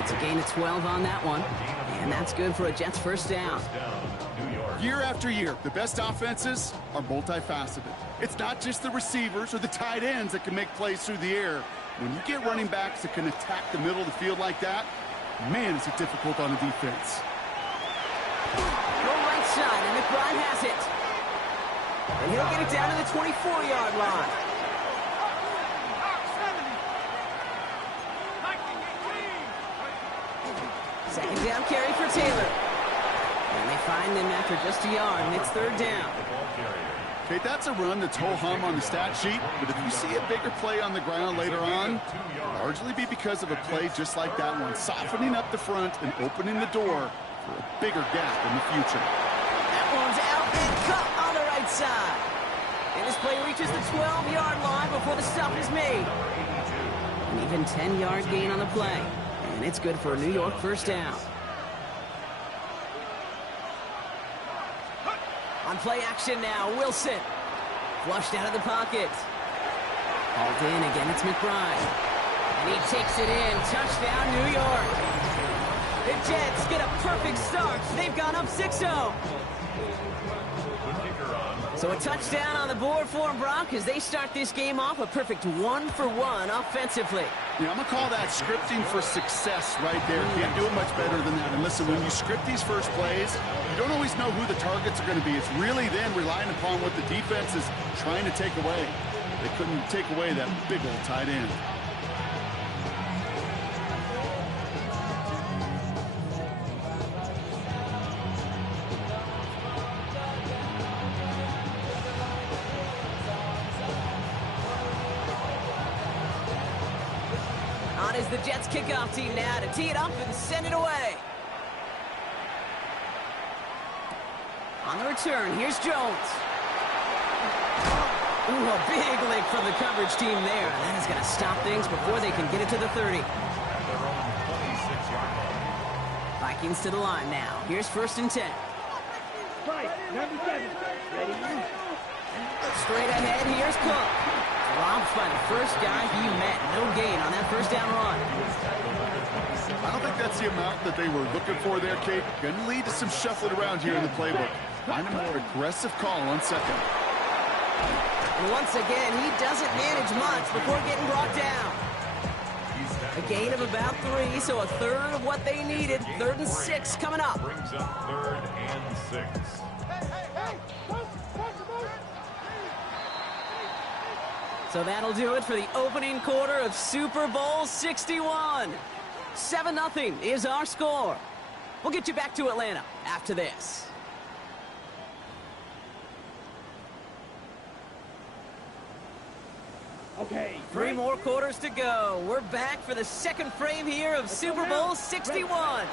It's a gain of 12 on that one, and that's good for a Jets first down. Year after year, the best offenses are multifaceted. It's not just the receivers or the tight ends that can make plays through the air. When you get running backs that can attack the middle of the field like that, man, is it difficult on the defense. Go right side, and McBride has it. And he'll get it down to the 24-yard line. Second down carry for Taylor. And they find him after just a yard, and it's third down. Okay, that's a run that's ho-hum on the stat sheet, but if you see a bigger play on the ground later on, it'll largely be because of a play just like that one, softening up the front and opening the door for a bigger gap in the future. That one's out and cut on the right side. And this play reaches the 12-yard line before the stop is made. An even 10-yard gain on the play. And it's good for a New York first down. On play action now, Wilson. Flushed out of the pocket. Hauled in again, it's McBride. And he takes it in. Touchdown, New York. The Jets get a perfect start. They've gone up 6-0. So a touchdown on the board for them, Brock, as they start this game off a perfect 1-for-1 offensively. Yeah, I'm going to call that scripting for success right there. Can't do it much better than that. And listen, when you script these first plays, you don't always know who the targets are going to be. It's really then relying upon what the defense is trying to take away. They couldn't take away that big old tight end. On is the Jets kickoff team now to tee it up and send it away. On the return, here's Jones. Ooh, a big lick from the coverage team there. That is going to stop things before they can get it to the 30. Vikings to the line now. Here's first and 10. Straight ahead, here's Cook. Dropped by the first guy he met. No gain on that first down run. I don't think that's the amount that they were looking for there, Kate. Going to lead to some shuffling around here in the playbook. Find a more aggressive call on second. And once again, he doesn't manage much before getting brought down. A gain of about 3, so a third of what they needed. 3rd and 6 coming up. Brings up 3rd and 6. So that'll do it for the opening quarter of Super Bowl 61. 7-0 is our score. We'll get you back to Atlanta after this. Okay, 3 more quarters to go. We're back for the second frame here of Super Bowl 61.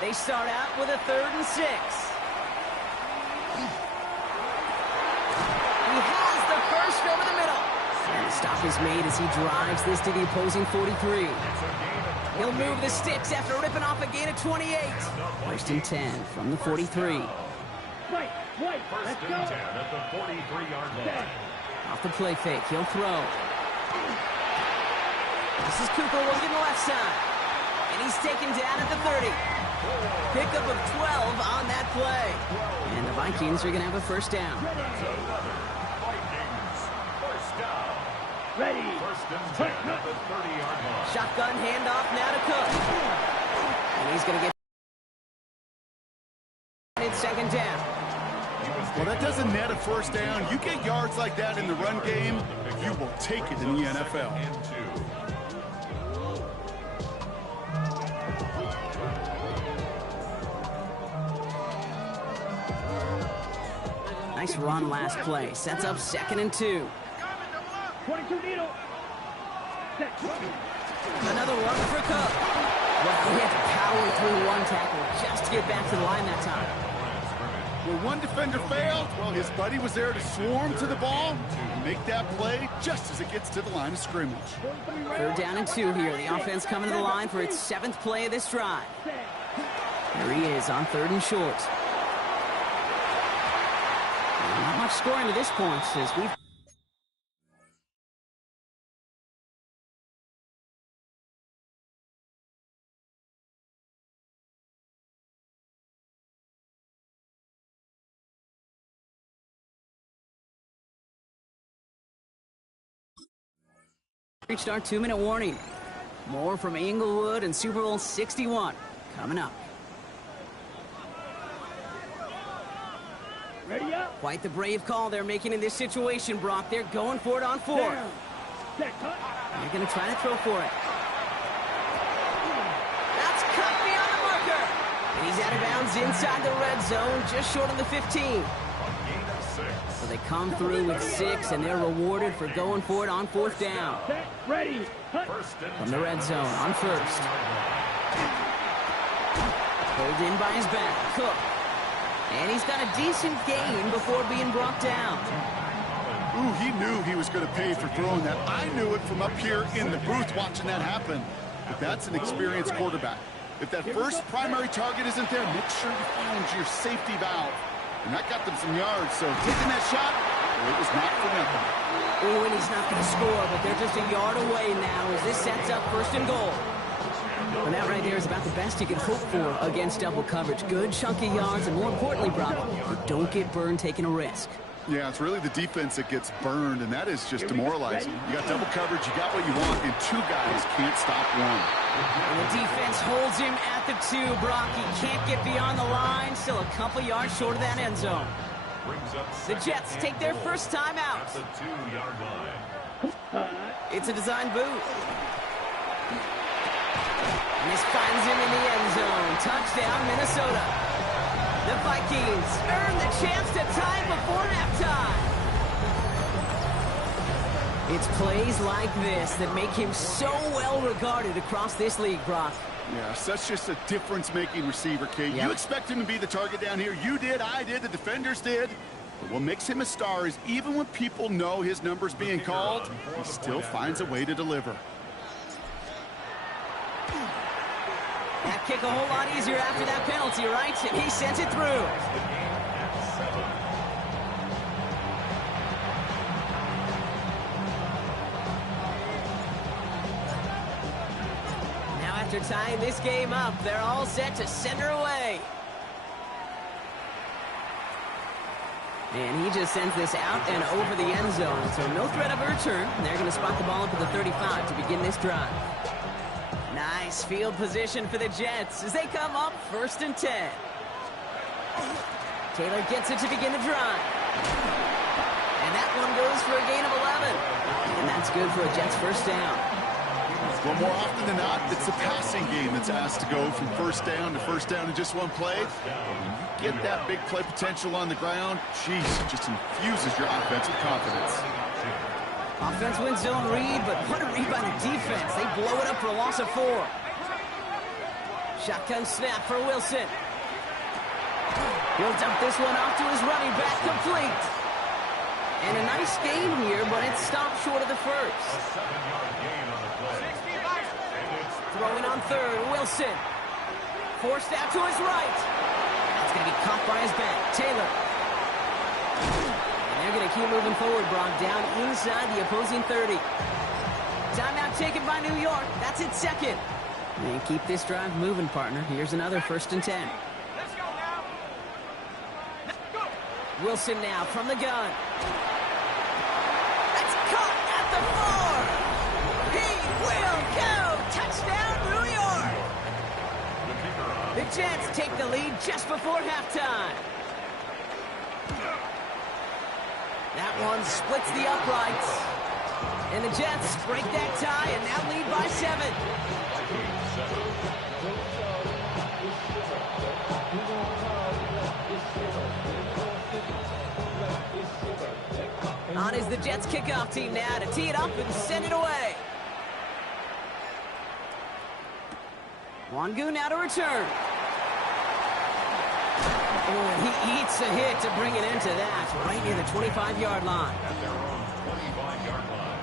They start out with a 3rd and 6. He has the first over the middle. And the stop is made as he drives this to the opposing 43. He'll move the sticks after ripping off a gain of 28. First and 10 from the 43. Right, First let's and go. 10 at the 43-yard line. Off the play fake, he'll throw. This is Cooper looking left side. And he's taken down at the 30. Pickup of 12 on that play. And the Vikings are going to have a first down. Vikings, first down. Ready. First and 10 at the 30-yard line. Shotgun handoff now to Cook. And he's going to get it's second down. Well, that doesn't net a first down. You get yards like that in the run game, you will take it in the NFL. And 2. Nice run last play. Sets up 2nd and 2. 22 needle. Set. Another one for Cook. Well, he had to power through one tackle just to get back to the line that time. Where one defender failed, well, his buddy was there to swarm to the ball and make that play just as it gets to the line of scrimmage. 3rd down and 2 here. The offense coming to the line for its 7th play of this drive. There he is on 3rd and short. Not much scoring to this point as we've Reached our 2-minute warning. More from Inglewood and Super Bowl 61 coming up. Ready up. Quite the brave call they're making in this situation, Brock. They're going for it on 4. Down. Set cut. They're going to try to throw for it. That's cut beyond the marker. And he's out of bounds inside the red zone, just short of the 15. A gain of 6. So they come through with 6, and they're rewarded for going for it on 4th down. Set. Ready. Cut. First and From the red zone on 1st. Pulled in by his back, Cook. And he's got a decent gain before being brought down. Ooh, he knew he was going to pay for throwing that. I knew it from up here in the booth watching that happen. But that's an experienced quarterback. If that first primary target isn't there, make sure you find your safety valve. And that got them some yards, so taking that shot, well, it was not for nothing. Ooh, and he's not going to score, but they're just a yard away now as this sets up 1st and goal. And that right there is about the best you can hope for against double coverage. Good chunky yards, and more importantly, Brock, you don't get burned taking a risk. Yeah, it's really the defense that gets burned, and that is just demoralizing. You got double coverage, you got what you want, and 2 guys can't stop 1. And the defense holds him at the 2, Brock. He can't get beyond the line. Still a couple yards short of that end zone. brings up The Jets take their first time out. at the 2-yard line. It's a design boot. And this finds him in the end zone. Touchdown, Minnesota. The Vikings earn the chance to tie it before halftime. It's plays like this that make him so well regarded across this league, Brock. Yeah, such just a difference-making receiver, Kate. Yep. You expect him to be the target down here. You did, I did, the defenders did. But what makes him a star is even when people know his number's being called, he still finds a way to deliver. That kick a whole lot easier after that penalty, right? And he sends it through. Now after tying this game up, they're all set to send her away. And he just sends this out and over the end zone. So no threat of a return. They're going to spot the ball up at the 35 to begin this drive. Nice field position for the Jets as they come up 1st and 10. Taylor gets it to begin the drive. And that one goes for a gain of 11. And that's good for a Jets first down. Well, more often than not, it's the passing game that's asked to go from first down to first down in just one play. When you get that big play potential on the ground, geez, it just infuses your offense with confidence. Offense wins zone read, but what a read by the defense. They blow it up for a loss of 4. Shotgun snap for Wilson. He'll dump this one off to his running back, complete. And a nice gain here, but it stopped short of the first. 7-yard gain on the play. Throwing on 3rd, Wilson. Forced out to his right. That's going to be caught by his back, Taylor. And they're going to keep moving forward, Brock, down inside the opposing 30. Timeout taken by New York. That's its 2nd. And keep this drive moving, partner. Here's another 1st and 10. Let's go now. Let's go. Wilson now from the gun. That's caught at the 4. He will go. Touchdown, New York. The Jets take the lead just before halftime. That one splits the uprights. And the Jets break that tie and now lead by 7. On is the Jets kickoff team now to tee it up and send it away. Wangu now to return. Oh, and he eats a hit to bring it into that, right near the 25-yard line. At their own 25-yard line.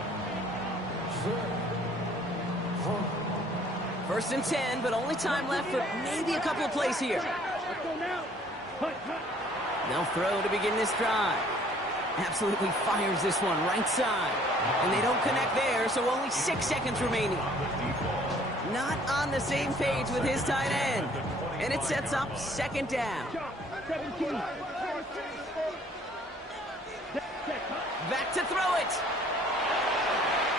1st and 10, but only time left for maybe a couple of plays here. Let's go now. Cut, cut. They'll throw to begin this drive. Absolutely fires this one right side. And they don't connect there, so only 6 seconds remaining. Not on the same page with his tight end. And it sets up 2nd down. 17. Back to throw it.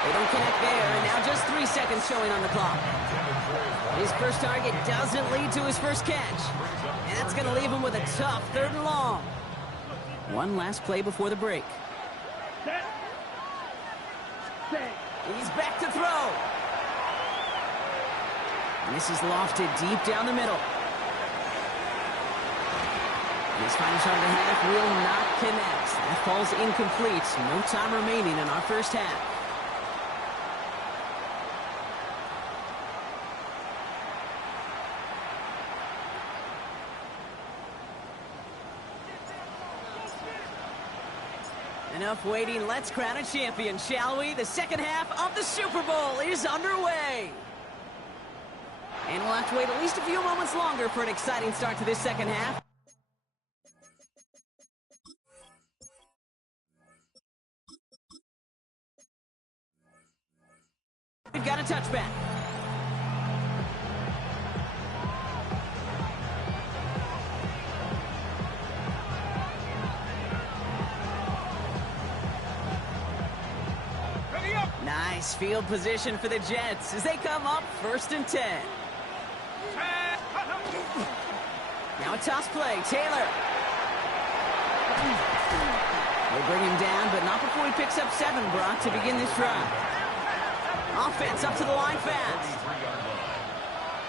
They don't connect there, and now just 3 seconds showing on the clock. His first target doesn't lead to his first catch. And that's going to leave him with a tough 3rd and long. One last play before the break. He's back to throw. And this is lofted deep down the middle. His final shot of the half will not connect. That falls incomplete. No time remaining in our first half. Enough waiting. Let's crown a champion, shall we? The second half of the Super Bowl is underway. And we'll have to wait at least a few moments longer for an exciting start to this second half. We've got a touchback. Nice field position for the Jets as they come up 1st and 10. Now a toss play. Taylor. They bring him down, but not before he picks up 7, Brock, to begin this drive. Offense up to the line fast.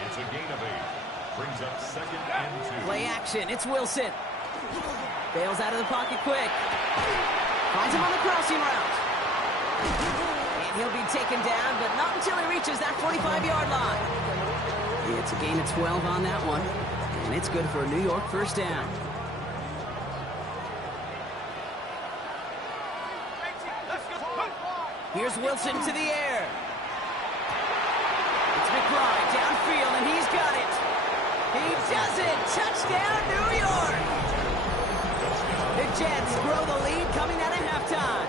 It's a gain of 8. Brings up 2nd and 2. Play action. It's Wilson. Bails out of the pocket quick. Finds him on the crossing route. And he'll be taken down, but not until he reaches that 45-yard line. It's a gain of 12 on that one. And it's good for a New York first down. Here's Wilson to the air. It's McBride downfield, and he's got it. He does it. Touchdown, New York. The Jets grow the lead coming out of halftime.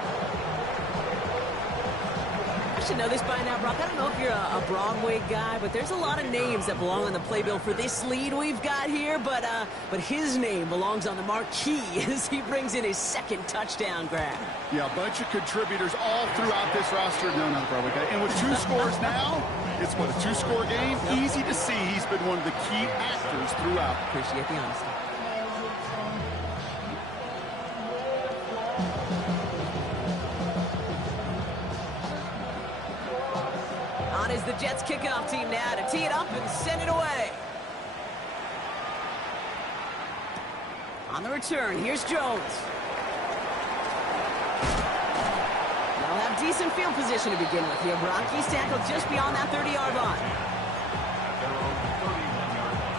I should know this by now, Brock. I don't know if you're a Broadway guy, but there's a lot of names that belong on the playbill for this lead we've got here, but his name belongs on the marquee as he brings in his 2nd touchdown grab. Yeah, a bunch of contributors all throughout this roster. No, not a Broadway guy. And with 2 scores now, it's what, a 2-score game? Yep. Easy to see he's been one of the key actors throughout. Appreciate the honesty. On is the Jets kickoff team now to tee it up and send it away. On the return, here's Jones. They'll have decent field position to begin with here, Brock. He's tackled just beyond that 30-yard line. At their own 31-yard line.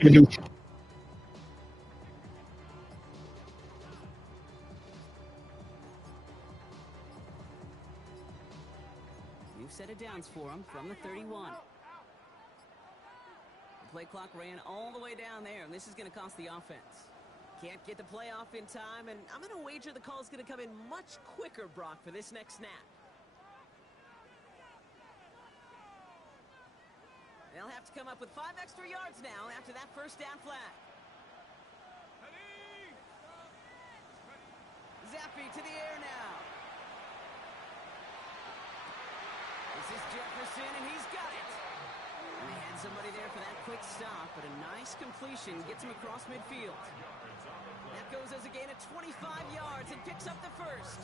New set of downs for him from the 31. The play clock ran all the way down there, and this is going to cost the offense. Can't get the play off in time, and I'm going to wager the call is going to come in much quicker, Brock, for this next snap. They'll have to come up with 5 extra yards now after that first down flag. Zappe to the air now. This is Jefferson, and he's got it. And they had somebody there for that quick stop, but a nice completion gets him across midfield. That goes as a gain of 25 yards and picks up the first.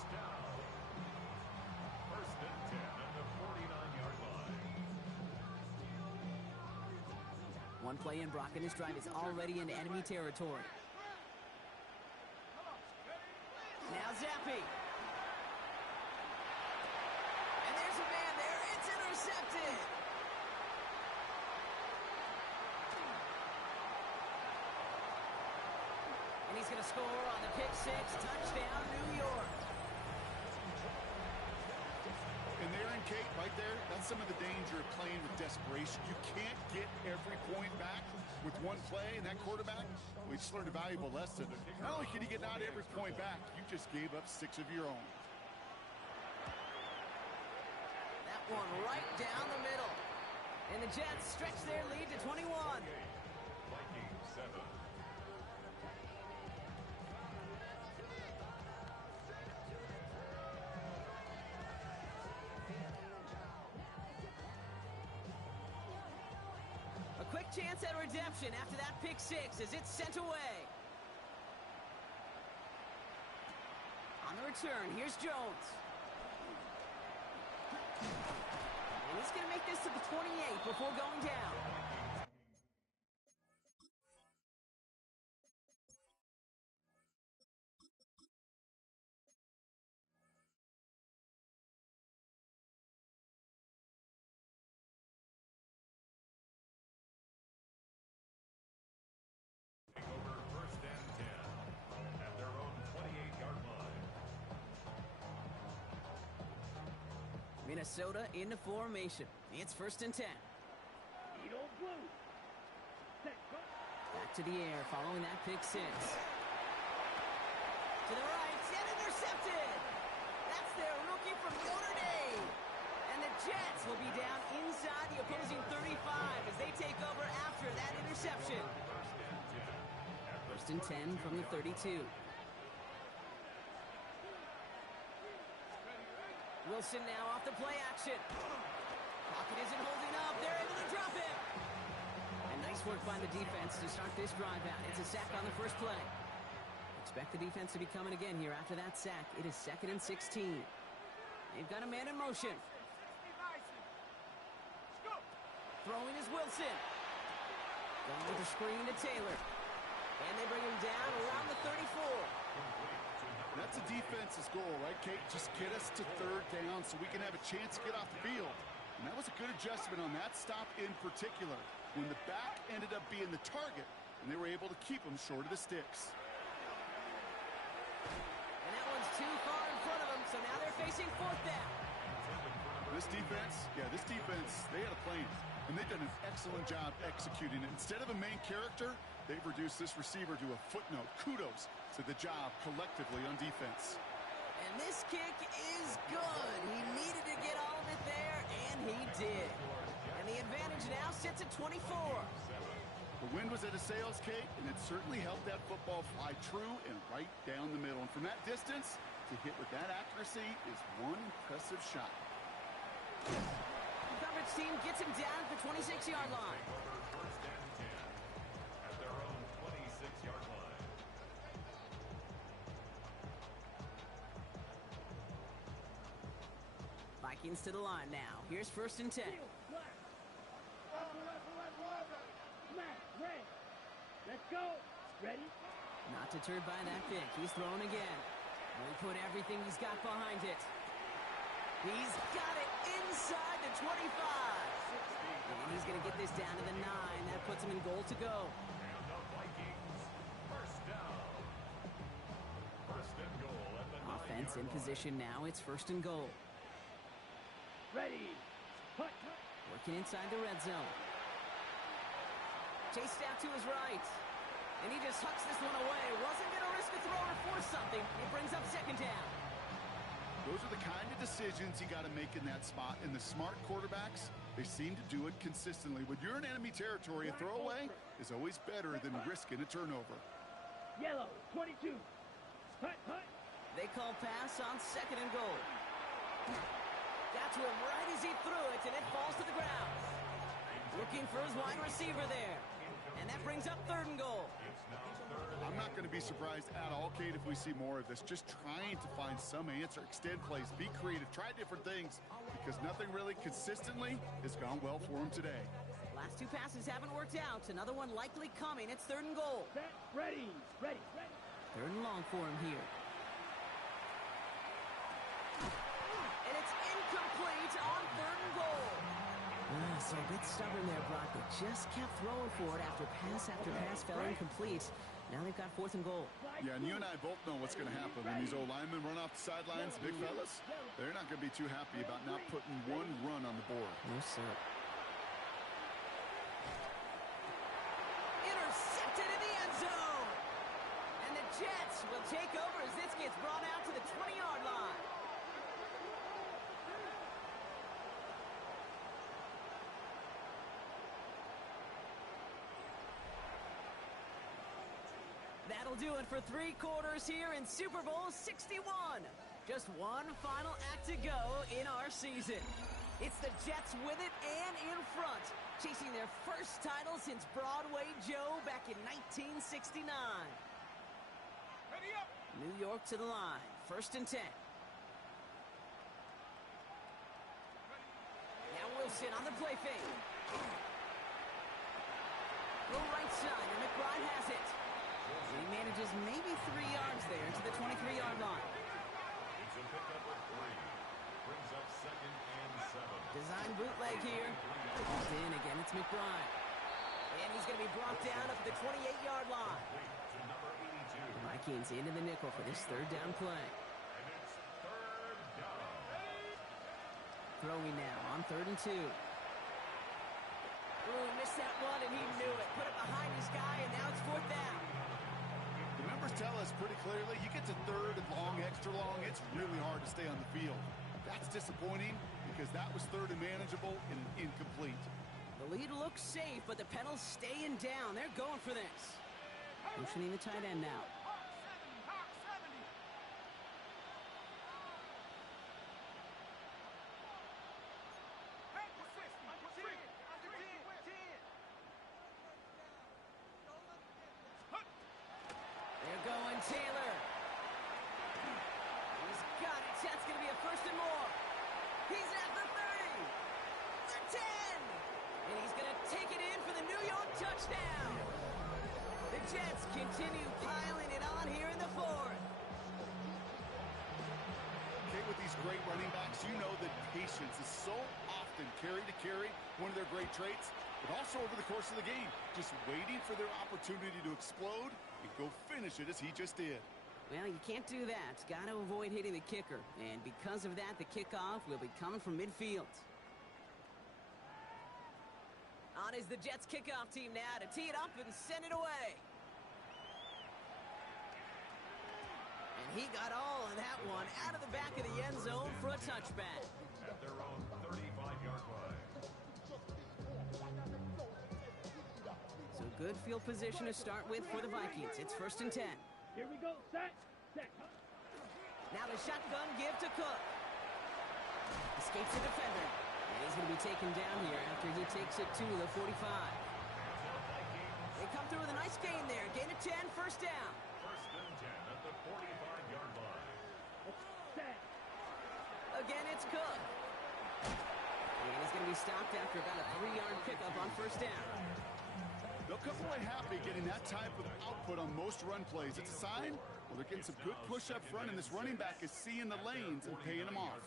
1st and 10 on the 49-yard line. One play in, Brock, and this drive is already into enemy territory. Now Zappe. And there's a man there. It's intercepted. And he's going to score on the pick 6. Touchdown, New York. And there in Kate, right there, that's some of the danger of playing with desperation. You can't get every point back with one play, and that quarterback, we just learned a valuable lesson. Not only can you get not every point back, you just gave up 6 of your own. That one right down the middle. And the Jets stretch their lead to 21. Vikings 7. A quick chance at redemption after that pick six as it's sent away. On the return, here's Jones. And he's going to make this to the 28 before going down. Over first and 10 at their own 28-yard line. Minnesota into formation. It's first and 10. Eagle blue. Set, go. Back to the air following that pick six. To the right, and intercepted! That's their rookie from Notre Dame. And the Jets will be down inside the opposing 35 as they take over after that interception. First and 10 from the 32. Wilson now off the play action. Pocket isn't holding up. They're able to drop him. And nice work by the defense to start this drive out. It's a sack on the first play. Expect the defense to be coming again here after that sack. It is 2nd and 16. They've got a man in motion. Throwing is Wilson. Going with the screen to Taylor. And they bring him down around the 34. That's a defense's goal, right, Kate? Just get us to 3rd down so we can have a chance to get off the field. And that was a good adjustment on that stop in particular, when the back ended up being the target, and they were able to keep him short of the sticks. And that one's too far in front of them, so now they're facing 4th down. This defense, they had a plan, and they've done an excellent job executing it. Instead of a main character, they've reduced this receiver to a footnote. Kudos to the job collectively on defense. And this kick is good. He needed to get all of it there, and he did. And the advantage now sits at 24. The wind was at a sails, Kate, and it certainly helped that football fly true and right down the middle. And from that distance, to hit with that accuracy is one impressive shot. The coverage team gets him down at the 26-yard line. First and 10 at their own 26-yard line. Vikings to the line now. Here's 1st and 10. Let's go. Ready? Not deterred by that pick. He's throwing again. And he put everything he's got behind it. He's got it inside the 25. And he's going to get this down to the 9. That puts him in goal to go. And the Vikings, first down. First and goal at the 9-yard Offense in line. position now. It's 1st and goal. Ready. Hut. Working inside the red zone. Chased out to his right. And he just hucks this one away. Wasn't going to risk a throw or force something. It brings up 2nd down. Those are the kind of decisions you got to make in that spot. And the smart quarterbacks, they seem to do it consistently. When you're in enemy territory, a throwaway is always better than risking a turnover. Yellow. 22. Hut. They call pass on 2nd and goal. Got to him right as he threw it, and it falls to the ground. Looking for his wide receiver there. And that brings up 3rd and goal. I'm not going to be surprised at all, Kate, if we see more of this. Just trying to find some answer, extend plays, be creative, try different things, because nothing really consistently has gone well for him today. Last 2 passes haven't worked out. Another one likely coming. It's 3rd and goal. Set. Ready. 3rd and long for him here. And it's incomplete on 3rd and goal. So a bit stubborn there, Brock. They just kept throwing for it after pass fell incomplete. Now they've got 4th and goal. Yeah, and you and I both know what's going to happen when these old linemen run off the sidelines, big fellas. They're not going to be too happy about not putting one run on the board. No, sir. Intercepted in the end zone. And the Jets will take over as this gets brought out to the 20-yard line. That'll do it for 3 quarters here in Super Bowl 61. Just one final act to go in our season. It's the Jets with it and in front, chasing their first title since Broadway Joe back in 1969. Ready up. New York to the line, 1st and 10. Now Wilson on the play fake. Go right side, and McBride has it. He manages maybe 3 yards there to the 23-yard line. It's a pickup of 3. Brings up 2nd and 7. Design bootleg here. Ball's in again. It's McBride. And he's going to be brought down up at the 28-yard line. To number 82. The Vikings into the nickel for this 3rd down play. And it's 3rd down. Throwing now on 3rd and 2. Ooh, missed that one, and he knew it. Put it behind his guy, and now it's 4th down. The numbers tell us pretty clearly, you get to 3rd and long, extra long, it's really hard to stay on the field. That's disappointing because that was 3rd and manageable and incomplete. The lead looks safe, but the pedal's staying down. They're going for this. Motioning the tight end now. Hawk 70. Hey, persist. Under 10. Under 10. 10. They're going Taylor. He's got it. That's going to be a 1st and more. He's at the 30. The 10. And he's going to take it in for the New York touchdown. The Jets continue piling it on here in the 4th. Okay, with these great running backs, you know that patience is so often carry to carry, one of their great traits, but also over the course of the game, just waiting for their opportunity to explode and go finish it as he just did. Well, you can't do that. Got to avoid hitting the kicker. And because of that, the kickoff will be coming from midfield. On is the Jets kickoff team now to tee it up and send it away. And he got all of that one out of the back of the end zone for a touchback. At their own 35-yard line. So good field position to start with for the Vikings. It's 1st and 10. Here we go. Set. Now the shotgun give to Cook. Escapes the defender. And he's going to be taken down here after he takes it to the 45. They come through with a nice gain there. Gain of 10, 1st down. 1st and 10 at the 45-yard line. Set. Again, it's Cook. And he's going to be stopped after about a 3-yard pickup on 1st down. They'll come away happy getting that type of output on most run plays. It's a sign, well, they're getting some good push up front, and this running back is seeing the lanes and paying them off.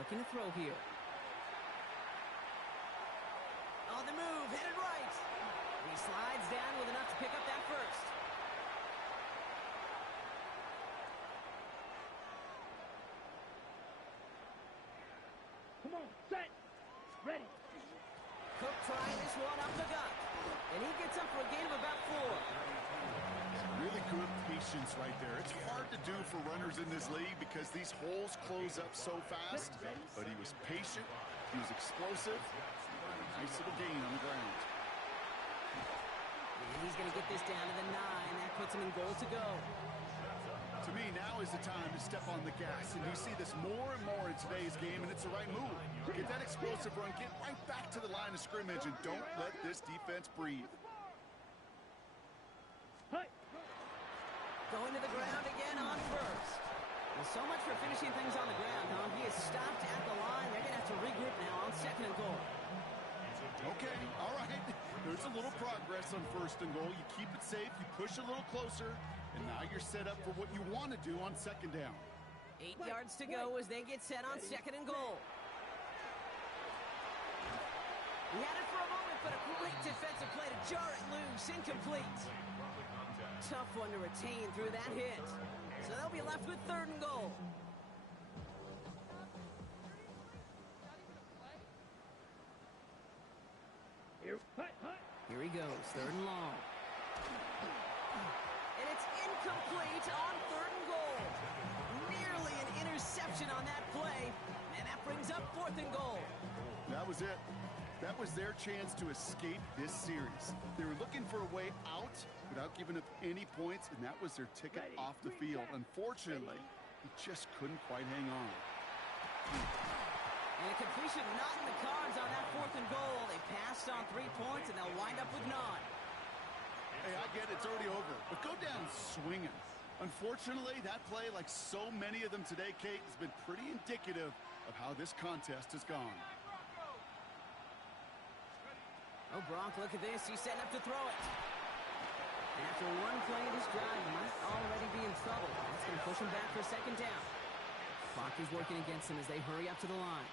Looking to throw here. On the move, headed right. And he slides down with enough to pick up that 1st. Come on. Set. Ready. Cook trying this one up the gut. And he gets up for a gain of about 4. Really good patience right there. It's hard to do for runners in this league because these holes close up so fast. But he was patient. He was explosive. Nice little gain on the ground. And he's going to get this down to the 9. That puts him in goal to go. To me, now is the time to step on the gas. And you see this more and more in today's game, and it's the right move. Get that explosive run. Get right back to the line of scrimmage, and don't let this defense breathe. Going to the ground again on 1st. Well, so much for finishing things on the ground, huh? He is stopped at the line. They're going to have to regroup now on 2nd and goal. Okay, all right. There's a little progress on 1st and goal. You keep it safe, you push a little closer, and now you're set up for what you want to do on 2nd down. 8 yards to go as they get set on 2nd and goal. He had it for a moment, but a great defensive play to jar it loose. Incomplete. tough one to retain through that hit. So they'll be left with 3rd and goal. Here he goes, 3rd and long. And it's incomplete on 3rd and goal. Nearly an interception on that play. And that brings up 4th and goal. That was it. That was their chance to escape this series. They were looking for a way out without giving up any points, and that was their ticket off the field. Unfortunately, he just couldn't quite hang on. And a completion not in the cards on that 4th and goal. They passed on 3 points, and they'll wind up with none. Hey, I get it, it's already over, but go down swinging. Unfortunately, that play, like so many of them today, Kate, has been pretty indicative of how this contest has gone. Oh, Brock, look at this. He's setting up to throw it. And after one play of this drive, he might already be in trouble. That's going to push him back for 2nd down. Clock is working against him as they hurry up to the line.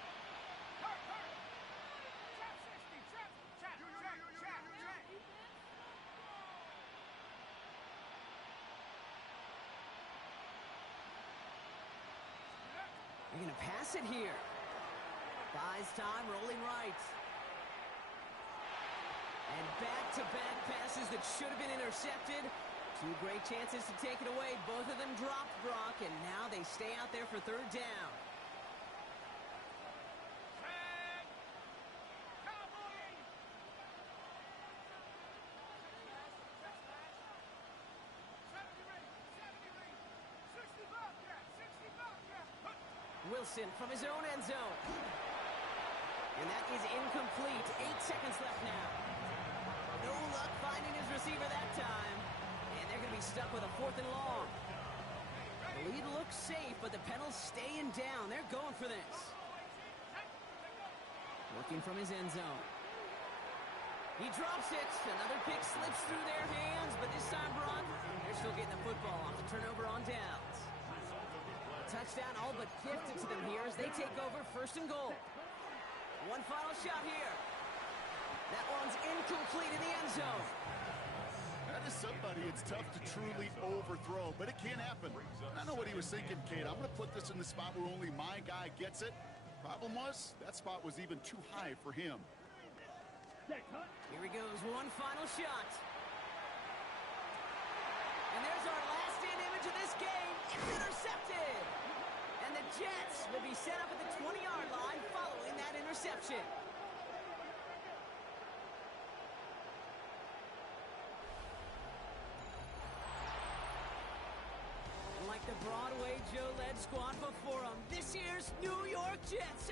They're going to pass it here. Buys time, rolling right. And back-to-back passes that should have been intercepted. 2 great chances to take it away. Both of them dropped, Brock, and now they stay out there for 3rd down. Wilson from his own end zone. And that is incomplete. 8 seconds left now. No luck finding his receiver that time. And they're going to be stuck with a 4th and long. The lead looks safe, but the Penals staying down. They're going for this. Working from his end zone. He drops it. Another pick slips through their hands, but this time, Brock, they're still getting the football off the turnover on downs. Touchdown all but gifted to them here as they take over 1st and goal. One final shot here. That one's incomplete in the end zone. That is somebody it's tough to truly overthrow, but it can happen. I don't know what he was thinking, Kate. I'm going to put this in the spot where only my guy gets it. Problem was, that spot was even too high for him. Here he goes, one final shot. And there's our last-in image of this game. It's intercepted. And the Jets will be set up at the 20-yard line following that interception. And like the Broadway Joe-led squad before him, this year's New York Jets.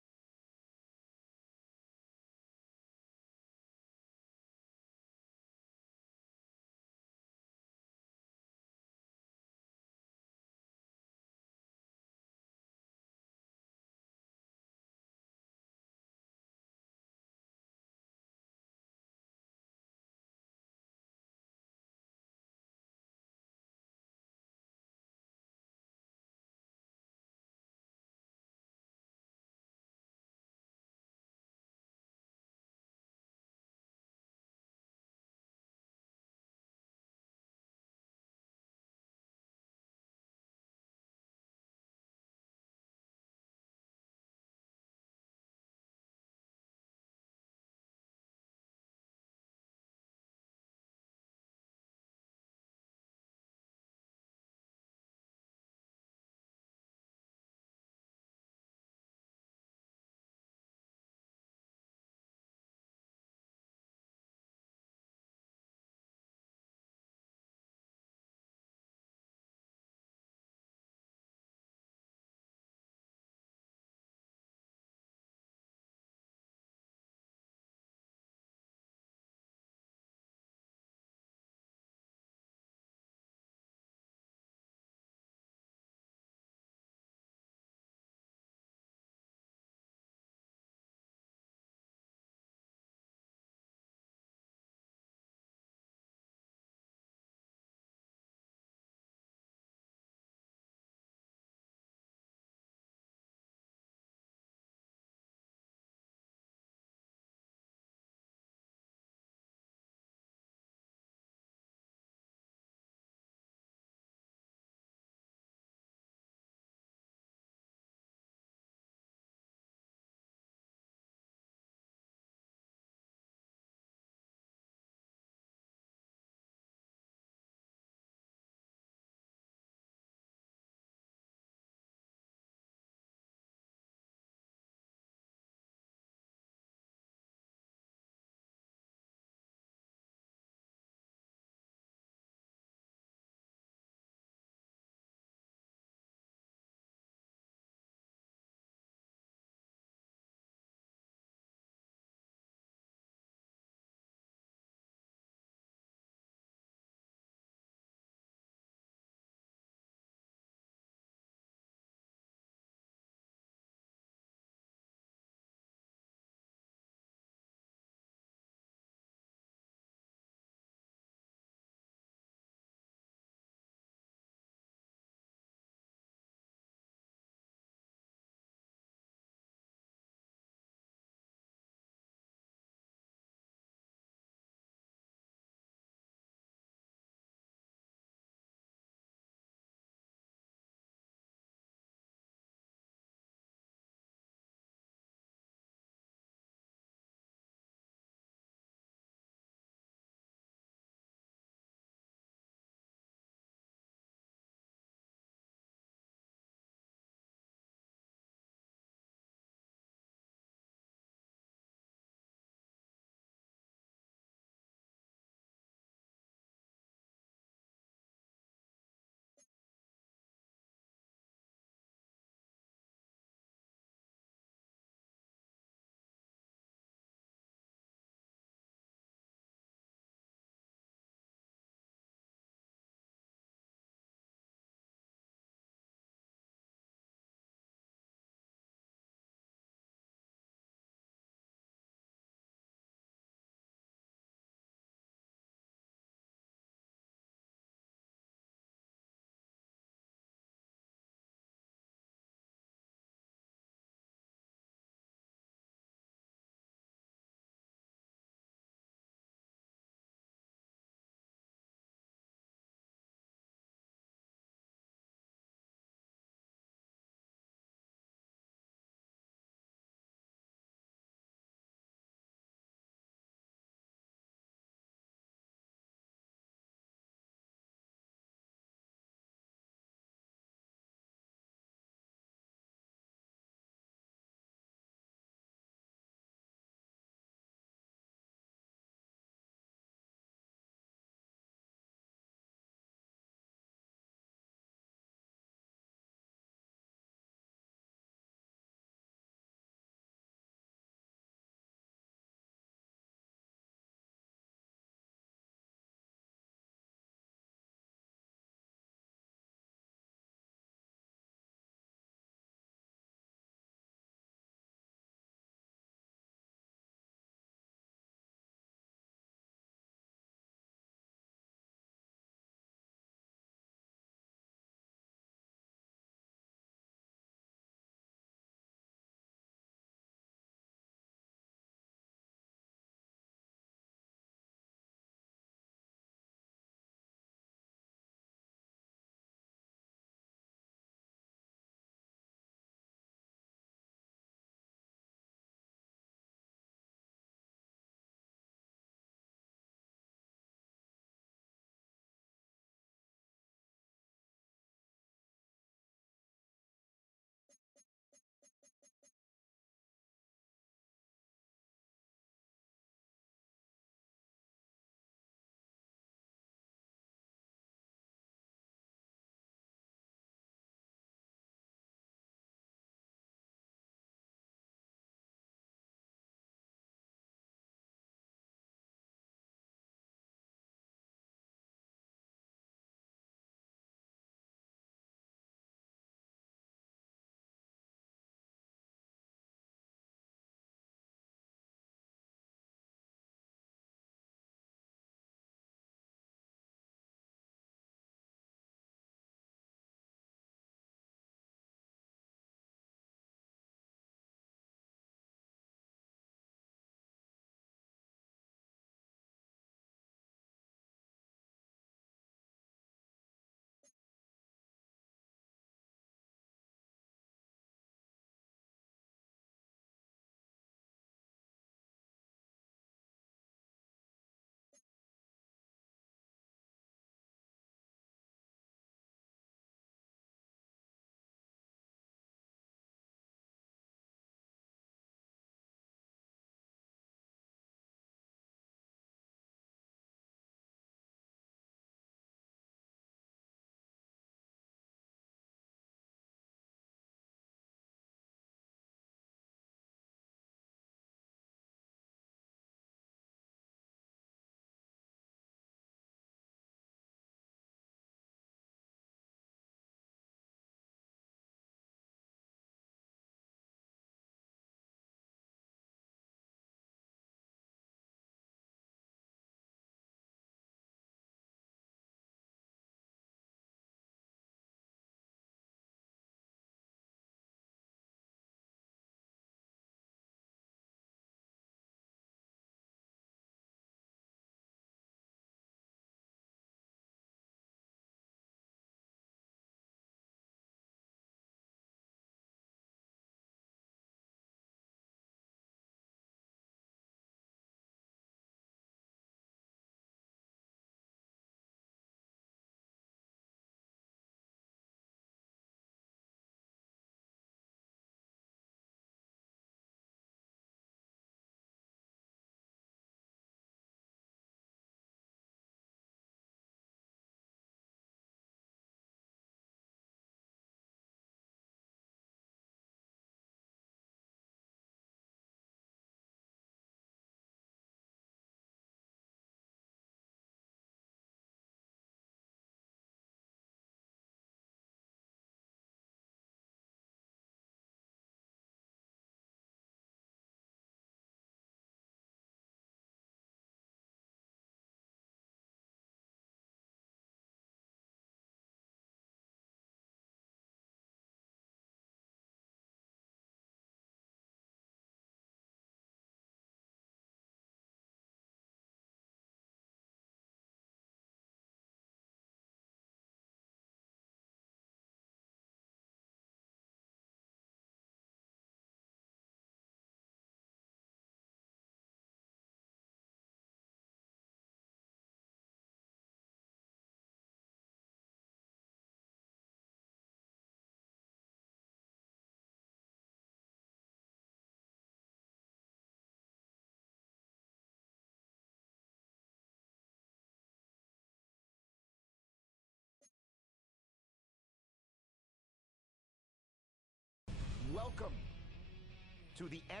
to the end.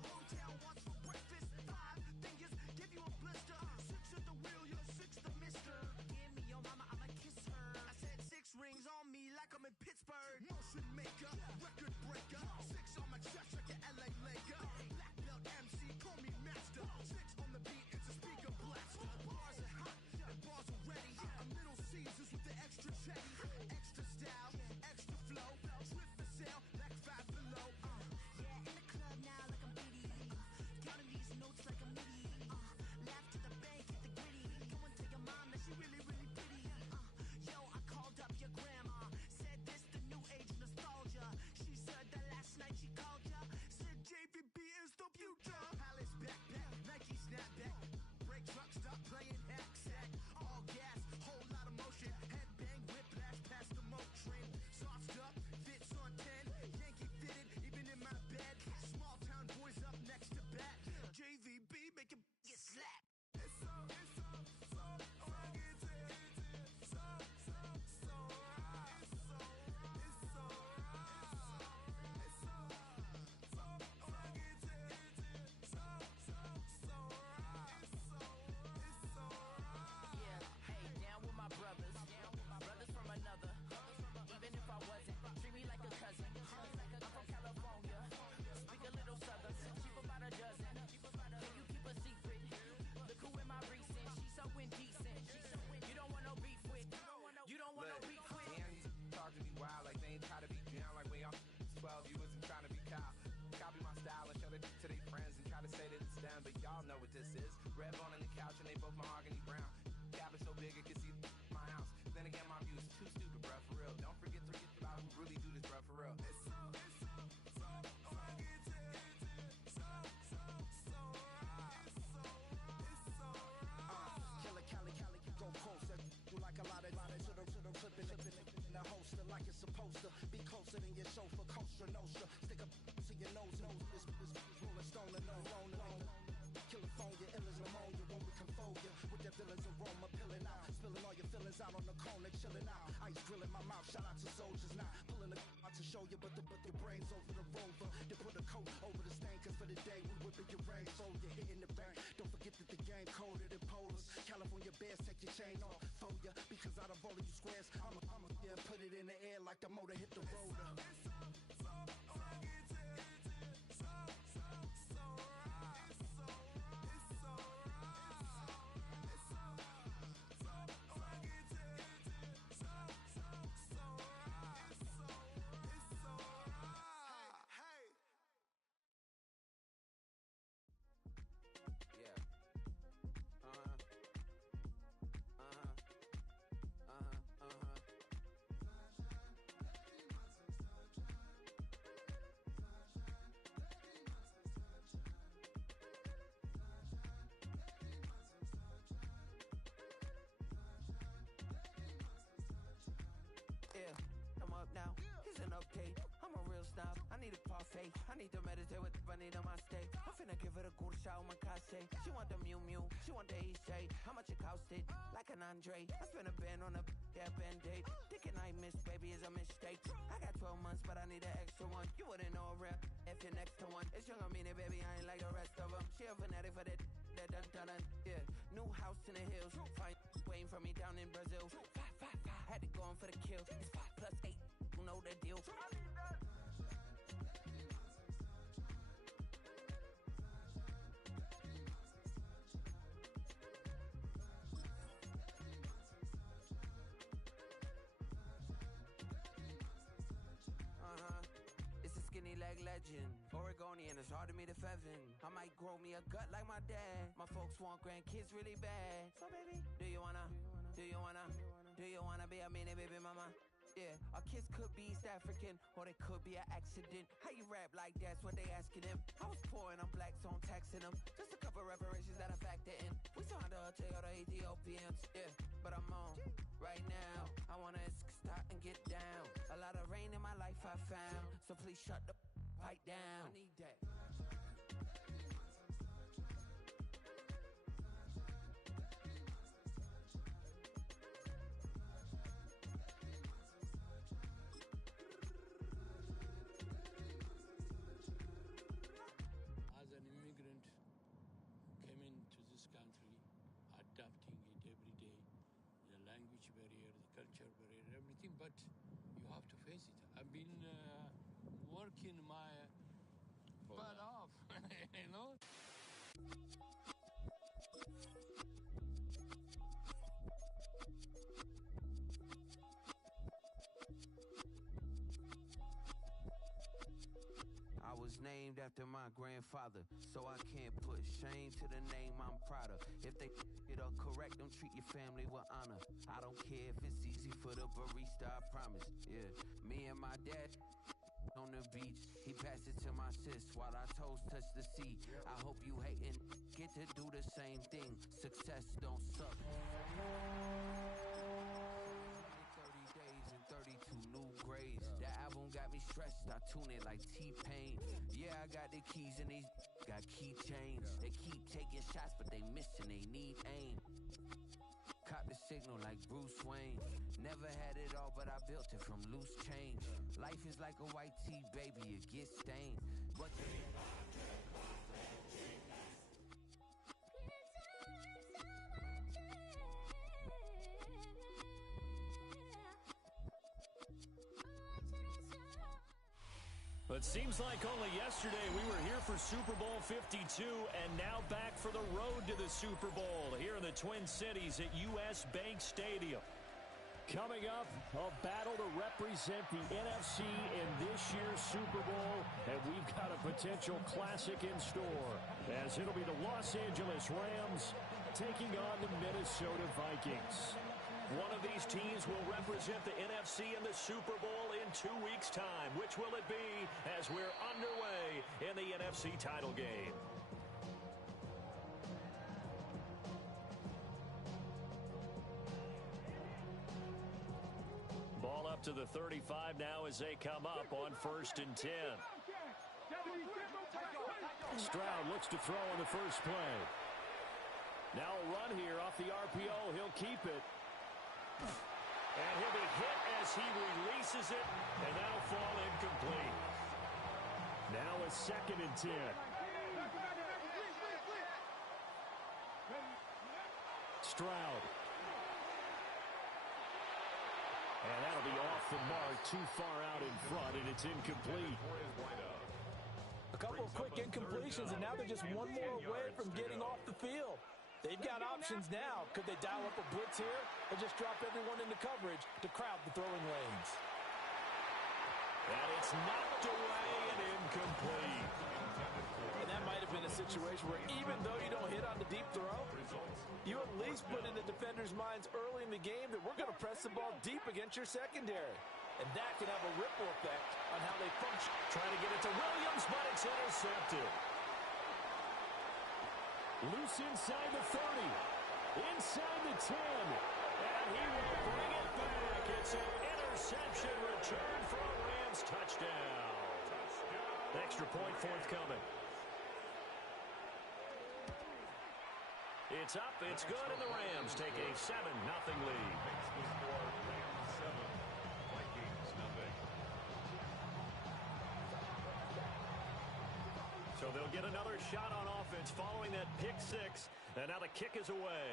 my hometown wants for breakfast. 5 fingers, give you a blister. 6 at the wheel, you're 6 the mister. Give me your mama, I'ma kiss her. I said 6 rings on me like I'm in Pittsburgh. Motion maker, record breaker. 6 on my chest like an LA Laker. Black belt MC, call me master. 6 on the beat, it's a speaker blaster. Bars are hot, and bars are ready. A Middle Caesars with the extra chetty. Extra style, extra flow. Drip for sale, like 5 below. Yeah, in the club now like I'm Diddy. Counting these notes like a MIDI. Laugh to the bank, hit the gritty. Go and tell your mom that she really, really pretty. Yo, I called up your grandma. Said this the new age nostalgia. She said that last night she called ya. Said JVB is the future. Palace backpack, Nike snapback. Break truck, stop playing hack sack. All gas, whole lot of motion. Headbang, whiplash past the moat train. Sauced up, fits on 10. Yankee fitted, even in my bed. Small town boys up next to bat. JVB make it get slapped. It's so rugged. Brothers from another. Even if I wasn't, treat me like a cousin. I'm from California. Speak a little southern. Cheap about a dozen. Can you keep a secret? Look who in my recent. She's so indecent. You don't want no beef with. You don't want no beef with. Damn, talk to me wild like they ain't try to be down like when y'all 12. You wasn't trying to be Kyle. Copy my style and show it to their friends and try to say that it's them, but y'all know what this is. Red bone on the couch and they both mahogany brown. Gap is so big it can see my house. Then again, my view is too stupid, bruh, for real. Don't forget about who really do this, bruh, for real. It's so rugged. Cali, go closer. You like a lot of to the clipping in the holster like it's supposed to be closer than your chauffeur, Costa Nostra. Stick up to your nose, this rolling stone and no California, ill as pneumonia when we confold you with that villain's aroma, pilling out, spilling all your feelings out on the corner, chilling out. Ice grilling my mouth, shout out to soldiers, not pulling the out to show you, but the brains over the rover. They put a coat over the stain, cause for the day we whipping your rain, so you're hitting the bank. Don't forget that the game colder than polars. California bears, take your chain off for ya, because out of all of you squares, I'ma yeah, put it in the air like the motor hit the roller. Now, here's an update. I'm a real snob. I need a parfait. I need to meditate with the bunny on my steak. I'm finna give her a good shot on my case. She want the Mew Mew. She want the East Shade. How much it costed? Like an Andre. I spent a band on a band-aid. Thinking I missed, baby, is a mistake. I got 12 months, but I need an extra one. You wouldn't know a rep if you're next to one. It's young, I mean it, baby. I ain't like the rest of them. She a fanatic for that dun. Yeah, new house in the hills. Fine, waiting for me down in Brazil. 5. Had to go on for the kill. It's 5 plus 8. You know the deal. It's a skinny leg legend. Oregonian, it's hard to meet a Fevin. I might grow me a gut like my dad. My folks want grandkids really bad. So baby, do you wanna be a mini baby mama? Yeah, our kids could be East African, or they could be an accident. How you rap like that's what they asking him. I was poor and I'm black, so I'm taxing them. Just a couple reparations that I factor in. We saw the Toyota Ethiopians, yeah, but I'm on right now. I wanna stop and get down. A lot of rain in my life I found, so please shut the pipe down. I need that. I've been working my butt off, you know? I was named after my grandfather, so I can't put shame to the name I'm proud of. If they it up correct, don't treat your family with honor. I don't care if it's easy for the barista, I promise. Yeah, me and my dad on the beach, he passed it to my sis while our toes touch the sea. I hope you hatin' get to do the same thing. Success don't suck. 30 days and 32 new grades. That album got me stressed, I tune it like T-Pain. Yeah, I got the keys and these got keychains. They keep taking shots, but they missing, they need aim. Cop the signal like Bruce Wayne. Never had it all, but I built it from loose change. Life is like a white tee, baby, it gets stained. But But seems like only yesterday we were here for Super Bowl 52 and now back for the road to the Super Bowl here in the Twin Cities at US Bank Stadium. Coming up, a battle to represent the NFC in this year's Super Bowl, and we've got a potential classic in store, as it'll be the Los Angeles Rams taking on the Minnesota Vikings. One of these teams will represent the NFC in the Super Bowl in 2 weeks' time. Which will it be as we're underway in the NFC title game? Ball up to the 35 now as they come up on 1st and 10. Stroud looks to throw on the first play. Now a run here off the RPO. He'll keep it. And he'll be hit as he releases it, and that'll fall incomplete. Now a 2nd and 10. Stroud. And that'll be off the mark, too far out in front, and it's incomplete. A couple of quick incompletions, and now they're just one more away from getting off the field. They've got options now. Could they dial up a blitz here or just drop everyone into coverage to crowd the throwing lanes? And it's knocked away and incomplete. And that might have been a situation where even though you don't hit on the deep throw, you at least put in the defenders' minds early in the game that we're going to press the ball deep against your secondary. And that can have a ripple effect on how they function. Trying to get it to Williams, but it's intercepted. Loose inside the 30, inside the 10, and he will bring it back. It's an interception return for a Rams touchdown. Extra point forthcoming. It's up, it's good, and the Rams take a 7-0 lead. Rams 7, Vikings nothing. So they'll get another shot on offense following that pick 6. And now the kick is away.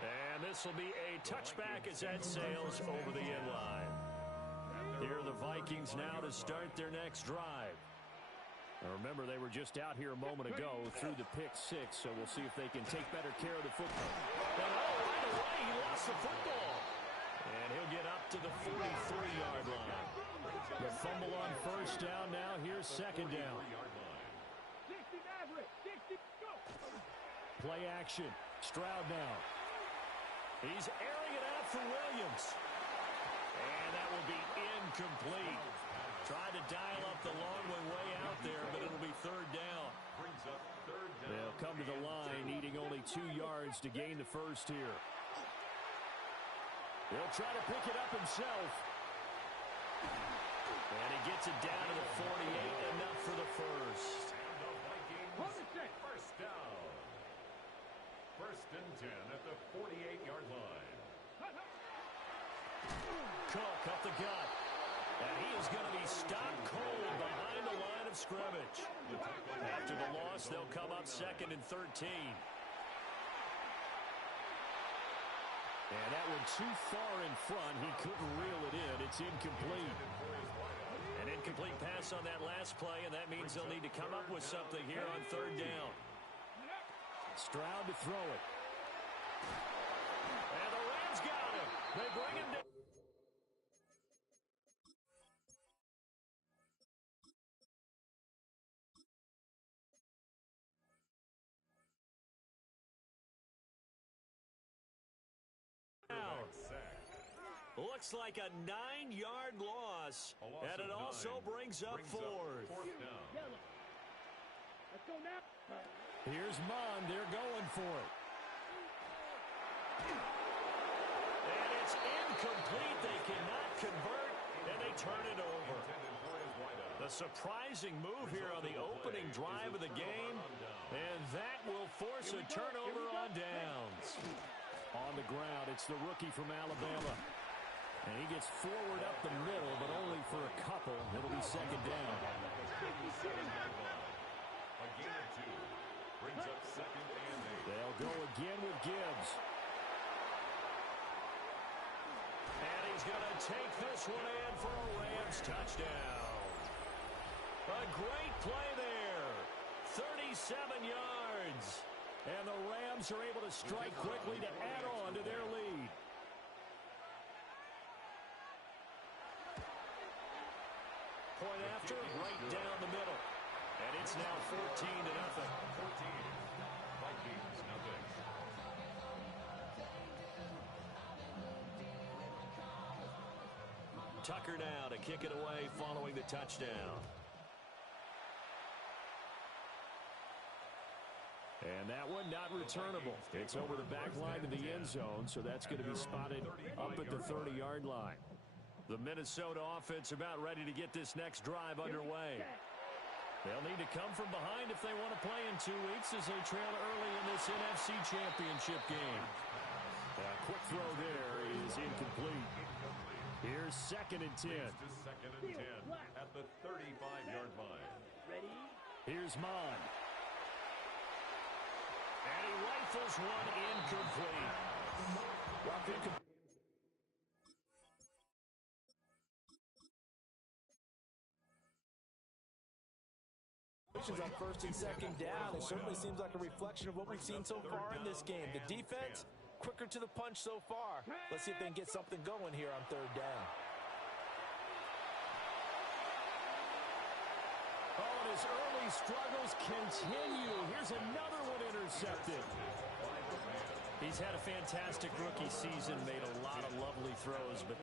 And this will be a touchback as that sails over the end line. Here are the Vikings now to start their next drive. Now remember, they were just out here a moment ago through the pick 6, so we'll see if they can take better care of the football. And right away, he lost the football. And he'll get up to the 43-yard line. The fumble on first down now. Here's second down. Play action. Stroud now. He's airing it out for Williams. And that will be incomplete. Tried to dial up the long way out there, but it'll be 3rd down. Brings up 3rd down. They'll come to the line, needing only 2 yards to gain the first here. He'll try to pick it up himself. And he gets it down to the 48, enough for the first. And the Vikings, first down. 1st and 10 at the 48-yard line. Cook up the gut. And he is going to be stopped cold behind the line of scrimmage. After the loss, they'll come up 2nd and 13. And that one too far in front. He couldn't reel it in. It's incomplete. An incomplete pass on that last play, and that means they'll need to come up with something here on third down. Stroud to throw it. And the Rams got him. They bring him down. Looks like a 9-yard loss, and it also brings up fourth. Let's go now. Here's Mond. They're going for it. And it's incomplete. They cannot convert, and they turn it over. The surprising move here on the opening drive of the game, and that will force a turnover on downs. On the ground, it's the rookie from Alabama. And he gets forward up the middle, but only for a couple. It'll be second down. A gain of 2 brings up second and 8. They'll go again with Gibbs. And he's going to take this one in for a Rams touchdown. A great play there. 37 yards. And the Rams are able to strike quickly to add on to their lead. Point after, right down the middle. And it's now 14-0. 14. Vikings, nothing. Tucker now to kick it away following the touchdown. And that one not returnable. It's over the back line to the end zone, so that's going to be spotted up at the 30-yard line. The Minnesota offense about ready to get this next drive underway. They'll need to come from behind if they want to play in 2 weeks as they trail early in this NFC Championship game. A quick throw there is incomplete. Here's 2nd and 10. Second and 10 at the 35-yard line. Ready? Here's Mond. And he rifles one incomplete. On first and second down, it certainly seems like a reflection of what we've seen so far in this game. The defense, quicker to the punch so far. Let's see if they can get something going here on third down. Oh, and his early struggles continue. Here's another one intercepted. He's had a fantastic rookie season, made a lot of lovely throws, but